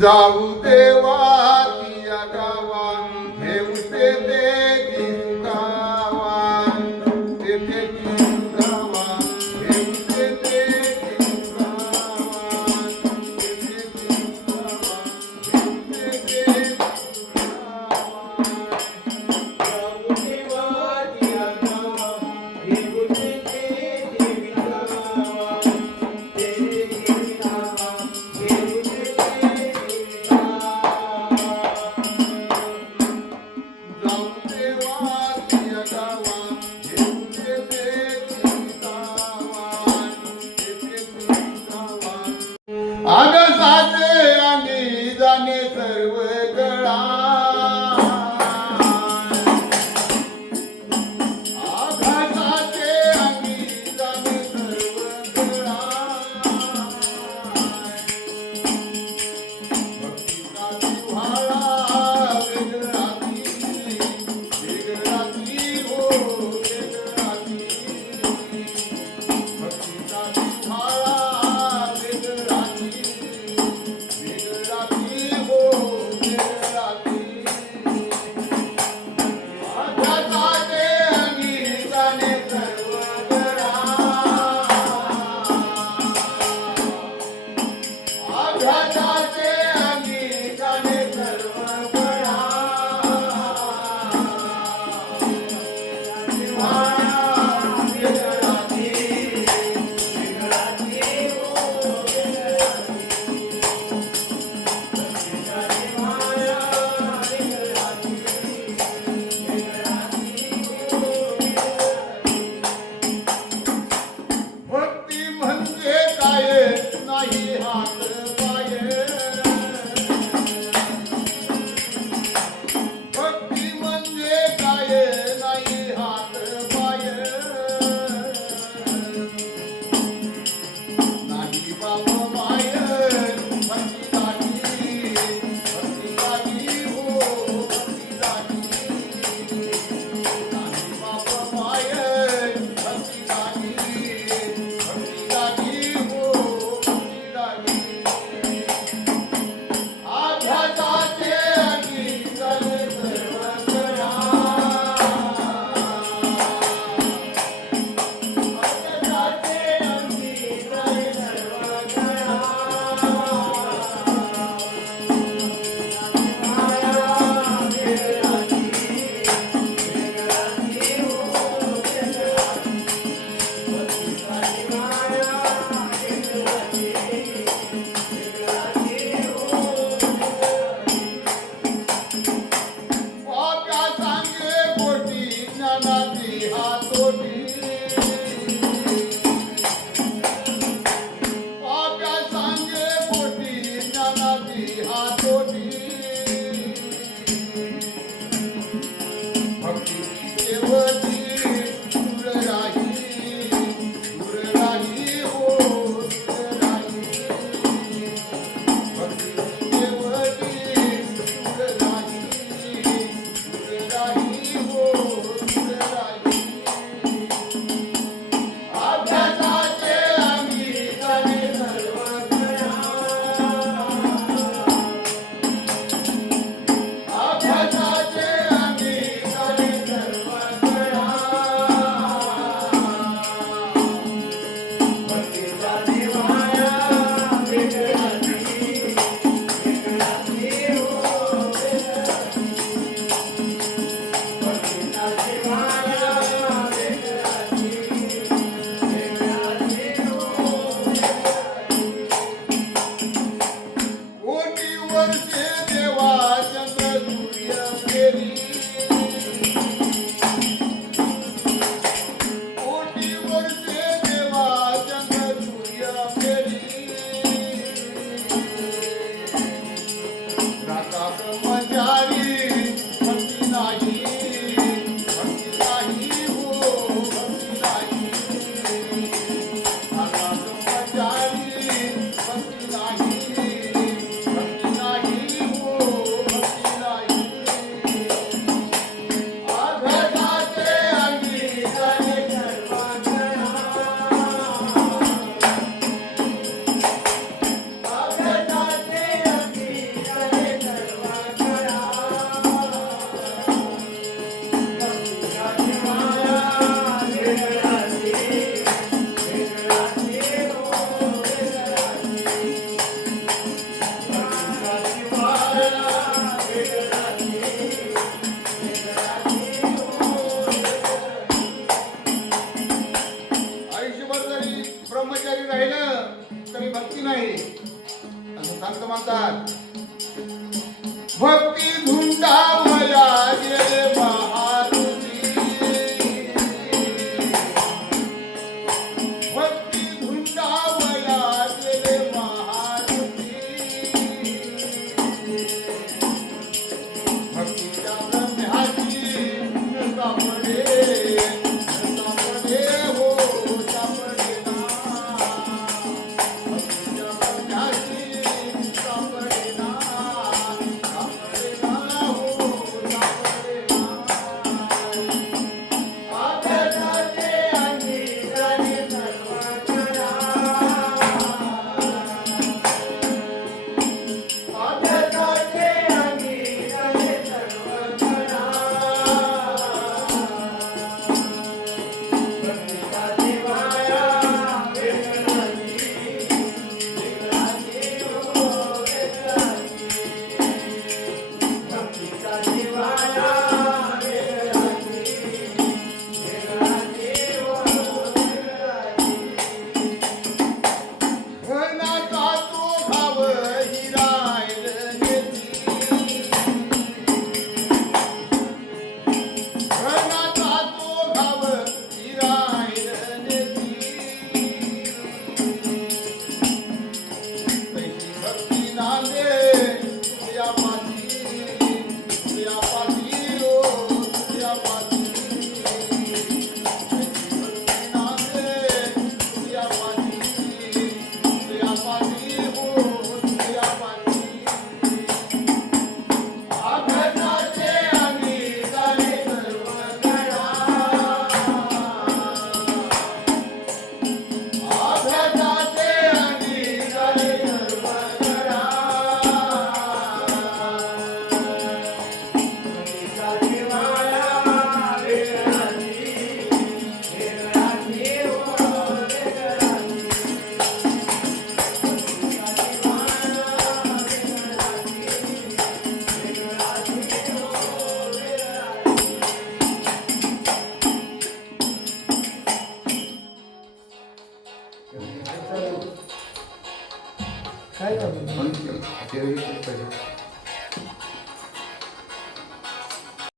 जाऊ देवाच्या गावा घेऊ तेथे सुखावा तेथे सुखावा घेऊ तेथे सुखावा तेथे सुखावा घेऊ तेथे जाऊ देवाच्या गावा घेऊ तेथे सुखावा तेथे सुखावा आकाशाचे आणि जाणे सर्व कळा आकाशाचे आणि जाणे सर्व कळा भक्तीचा जिव्हाळा वेगळाची वेगळाची हो वेगळाची भक्तीचा जिव्हाळा असं संत म्हणतात. भक्ती धुंडावया गेले महारुती, भक्ती धुंडावया गेले महारुती, भक्तीच्या ब्रह्म्याची सापडे सापडे हो सापडे ना, भक्तीच्या ब्रह्म्याची सापडे ना, सापडे ना हो सापडे ना. आकाशाचे अंगी झाले सर्व कळा, आकाशाचे अंगी झाले सर्व कळा, भक्तीच्या देवाया वेगळाची वेगळाची हो वेगळाची, भक्तीच्या देवाया वेगळाची वेगळाची हो वेगळाची. घनाचा तो भाव हिरायला नेती, घनाचा तो भाव हिरायला नेती, तशी भक्ती नांदे तुझ्या पाठी, तुझ्या पाठी ओ तुझ्या पाठी, तशी भक्ती नांदे तुझ्या पाठी, तुझ्या पाठी हो तुझ्या पाठी. आकाशाचे अंगी झाले सर्व कळा, आकाशाचे अंगी झाले सर्व कळा, भक्तीच्या देवाया वेगळाची वेगळाची हो वेगळाची, भक्तीच्या देवाया वेगळाची वेगळाची हो वेगळाची. काय झालं?